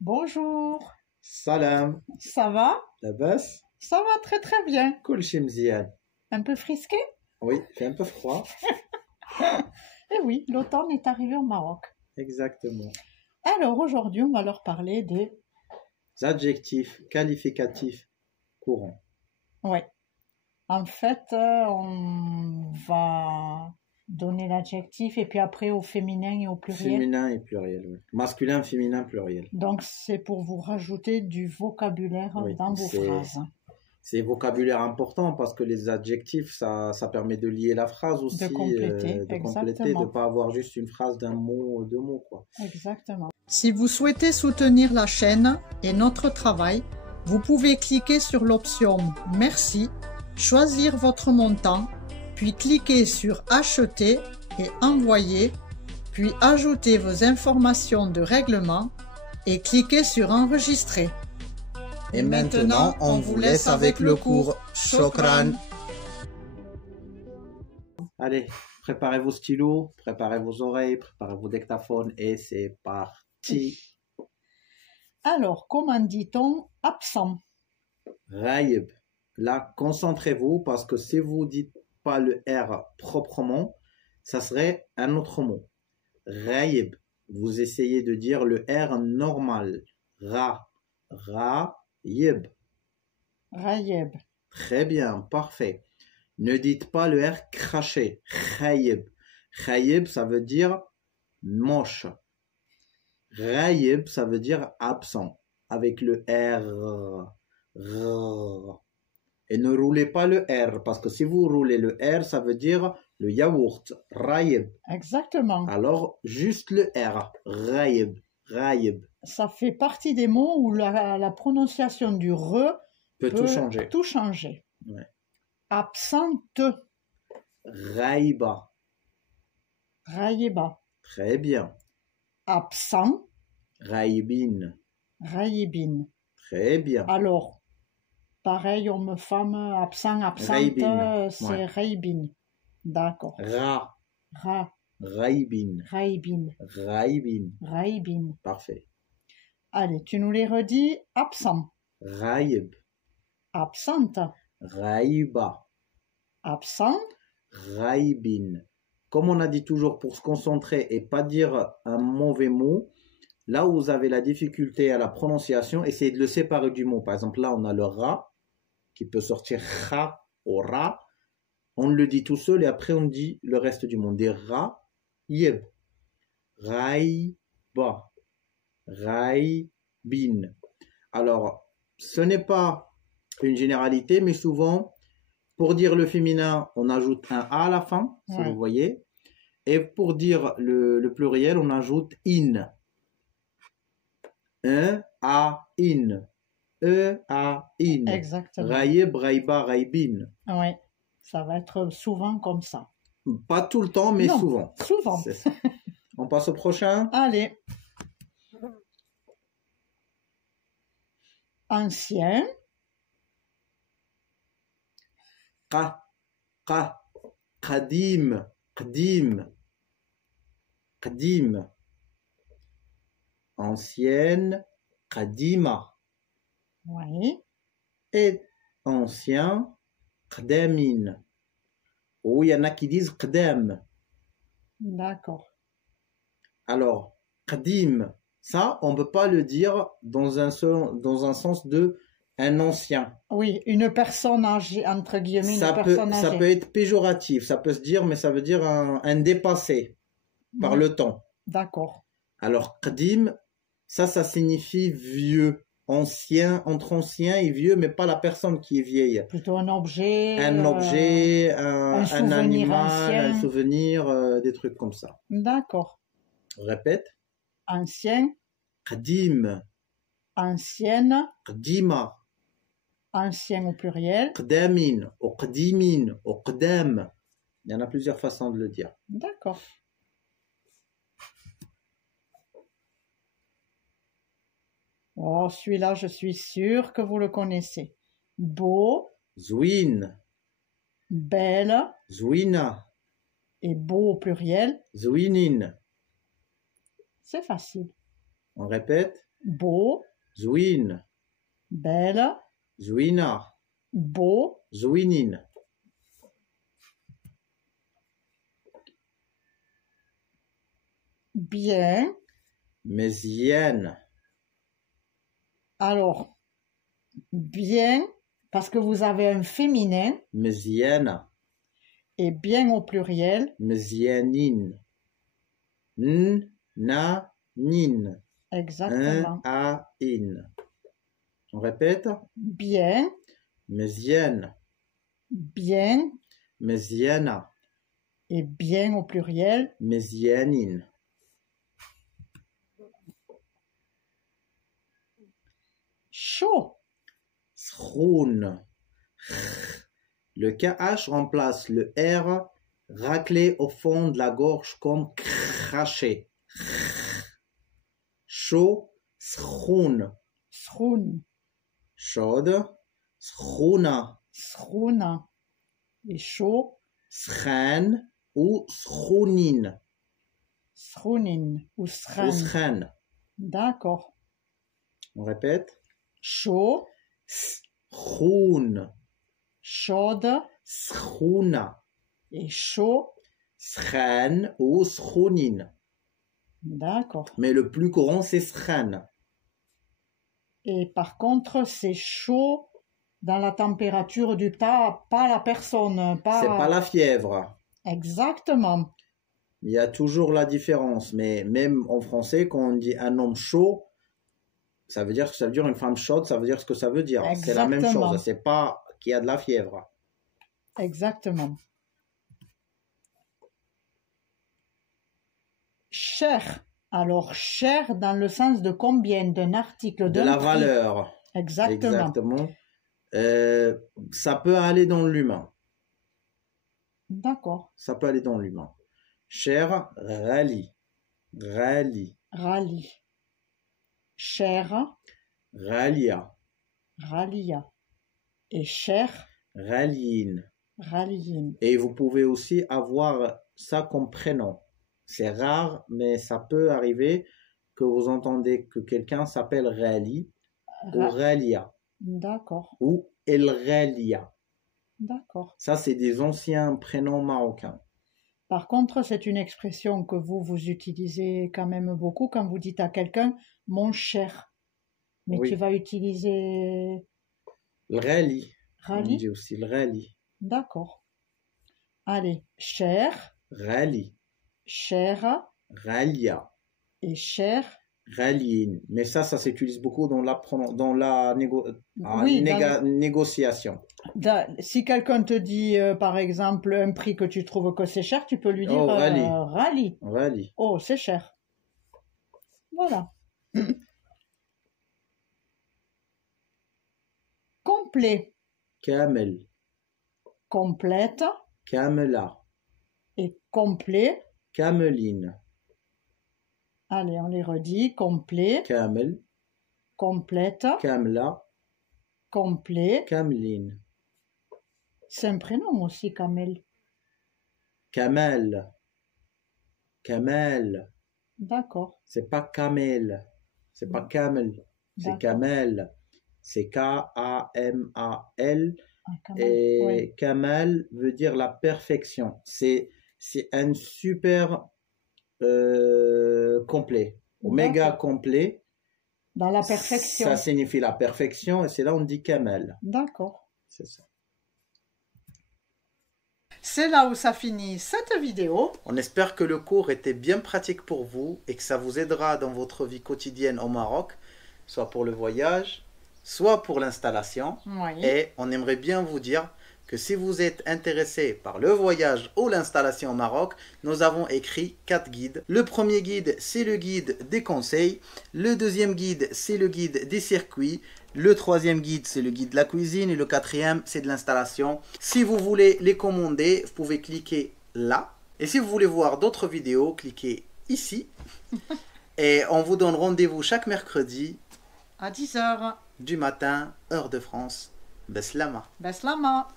Bonjour, Salam, ça va? labas, Ça va très très bien. كل شيء مزيان. Un peu frisqué? Oui, j'ai un peu froid. Eh oui, l'automne est arrivé au Maroc. Exactement. Alors aujourd'hui, on va leur parler des... Adjectifs qualificatifs courants. Ouais, en fait, on va donner l'adjectif et puis après au féminin et au pluriel. Féminin et pluriel, oui. Masculin, féminin, pluriel. Donc c'est pour vous rajouter du vocabulaire Oui, dans vos phrases. C'est vocabulaire important parce que les adjectifs, ça permet de lier la phrase aussi, De compléter, de exactement. ne pas avoir juste une phrase d'un mot, deux mots, quoi. Exactement. Si vous souhaitez soutenir la chaîne et notre travail, vous pouvez cliquer sur l'option Merci, choisir votre montant, puis cliquer sur Acheter et Envoyer, puis ajouter vos informations de règlement et cliquer sur Enregistrer. Et maintenant, on vous laisse avec le cours. Shokran. Allez, préparez vos stylos, préparez vos oreilles, préparez vos dictaphones et c'est parti. Alors, comment dit-on absent? Raïb. Là, concentrez-vous parce que si vous dites pas le R proprement, ça serait un autre mot. Raïb. Vous essayez de dire le R normal. Ra. Raïb. Raïeb. Très bien, parfait. Ne dites pas le R craché. Raïb. Raïb, ça veut dire moche. Raïb, ça veut dire absent. Avec le R. Et ne roulez pas le R, parce que si vous roulez le R, ça veut dire le yaourt. Raïb. Exactement. Alors, juste le R. Raïb. Raïb. Ça fait partie des mots où la prononciation du re Peut tout changer. Tout changer. Ouais. Absente. Raïba. Raïba. Très bien. Absent. Raïbine. Raïbine. Très bien. Alors, pareil, homme-femme, absent, absente, Raïbine. c'est Ouais. raïbine. D'accord. Ra. Ra. Raïbine. Raïbine. Raïbine. Raïbine. Parfait. Allez, tu nous les redis. Absent. Raïb. Absente. Raïba. Absent. Raïbine. Comme on a dit toujours pour se concentrer et pas dire un mauvais mot, là où vous avez la difficulté à la prononciation, essayez de le séparer du mot. Par exemple, là, on a le ra qui peut sortir ra au ra. On le dit tout seul et après on dit le reste du mot. Des ra, yeb. Raïba. Raïbine. Alors, ce n'est pas une généralité, mais souvent, pour dire le féminin, on ajoute un A à la fin, si vous voyez. Et pour dire le pluriel, on ajoute in. Un, a, in. A, in. Exactement. Raïb, raïba, raïbine. Oui, ça va être souvent comme ça. Pas tout le temps, mais non, souvent. Souvent. C'est ça. On passe au prochain. Allez. Ancien. Qadim. Ancienne, qadima. Oui. Et ancien, qdamin. Ou il y en a qui disent qdam. D'accord. Alors, qadim, ça, on ne peut pas le dire dans un sens de un ancien. Oui, une personne âgée, entre guillemets, une personne âgée. Ça peut être péjoratif, ça peut se dire, mais ça veut dire un dépassé par le temps. D'accord. Alors, qadim, ça signifie vieux, ancien, entre ancien et vieux, mais pas la personne qui est vieille. Plutôt un objet. Un objet, un animal, ancien. un souvenir, des trucs comme ça. D'accord. Répète. Ancien. Qadim. Ancienne. Qdima. Ancien au pluriel. Qdamin, ou qdimin, ou qdam. Il y en a plusieurs façons de le dire. D'accord. Oh, celui-là, je suis sûre que vous le connaissez. Beau. Zouin. Belle. Zouina. Et beau au pluriel. Zouinin. C'est facile. On répète. beau, زوين, belle, زوينة, beau, زوينين, bien. مزيان, Alors, bien, parce que vous avez un féminin, مزيانة, et bien au pluriel, مزيانين, na, nin, exactement. a, in. On répète, Bien, مزيان, bien, مزيانة, et bien au pluriel, مزيانين. chaud, سخون. Le KH remplace le R raclé au fond de la gorge comme craché. Chaud, سخون. sroun, Chaude, سخونة. srouna, et chaud, سخان ou سخونين. srounin, ou Ou sran. سخان. D'accord. On répète. Chaud, سخون. chaude, سخونة. et chaud. سخان ou سخونين. D'accord. Mais le plus courant, c'est سخان. Et par contre, c'est chaud dans la température du tas, pas la personne, pas... C'est pas la fièvre. Exactement. Il y a toujours la différence. Mais même en français, quand on dit un homme chaud, ça veut dire une femme chaude, ça veut dire ce que ça veut dire. C'est la même Exactement. chose. C'est pas qu'il y a de la fièvre. Exactement. Cher. Alors, cher dans le sens de combien d'un article, De d'un la prix. valeur. Exactement. Exactement. Ça peut aller dans l'humain. D'accord. Ça peut aller dans l'humain. Cher, rali. Rali. Rallye. Cher, Ralia. ralia. Et cher, Ralien. ralliin. Et vous pouvez aussi avoir ça comme prénom. C'est rare, mais ça peut arriver que vous entendez que quelqu'un s'appelle Rali ou Ralia D'accord. ou El Ralia. D'accord. Ça, c'est des anciens prénoms marocains. Par contre, c'est une expression que vous utilisez quand même beaucoup quand vous dites à quelqu'un « mon cher ». Mais Oui. tu vas utiliser Le Rali. On rallye. dit aussi le Rali. D'accord. Allez, cher, Rali. cher Ralia. et cher. Ralien. Mais ça s'utilise beaucoup dans la Oui, négociation. Si quelqu'un te dit, par exemple, un prix que tu trouves que c'est cher, tu peux lui dire Oh, rallye. rallye. Rali. Oh, c'est cher. Voilà. Complet. Kamel. Complète Kamela. et complet. Kameline. Allez, on les redit. Complet, Kamel. complète, Kamela. complet. Kameline. C'est un prénom aussi, Kamel. Kamel. Kamel. D'accord. C'est pas Kamel. C'est pas Kamel. C'est D'accord. Kamel. C'est Kamal. Ah, Kamel, Et oui. Kamal veut dire la perfection. C'est un super complet. Oméga D'accord. complet. Dans la perfection. Ça signifie la perfection et c'est là on dit Kamel. D'accord. C'est ça. C'est là où ça finit cette vidéo. On espère que le cours était bien pratique pour vous et que ça vous aidera dans votre vie quotidienne au Maroc, soit pour le voyage, soit pour l'installation. Oui. Et on aimerait bien vous dire que si vous êtes intéressé par le voyage ou l'installation au Maroc, nous avons écrit 4 guides. Le premier guide, c'est le guide des conseils. Le deuxième guide, c'est le guide des circuits. Le troisième guide, c'est le guide de la cuisine. Et le quatrième, c'est de l'installation. Si vous voulez les commander, vous pouvez cliquer là. Et si vous voulez voir d'autres vidéos, cliquez ici. Et on vous donne rendez-vous chaque mercredi À 10h. du matin, heure de France. Beslama. Beslama.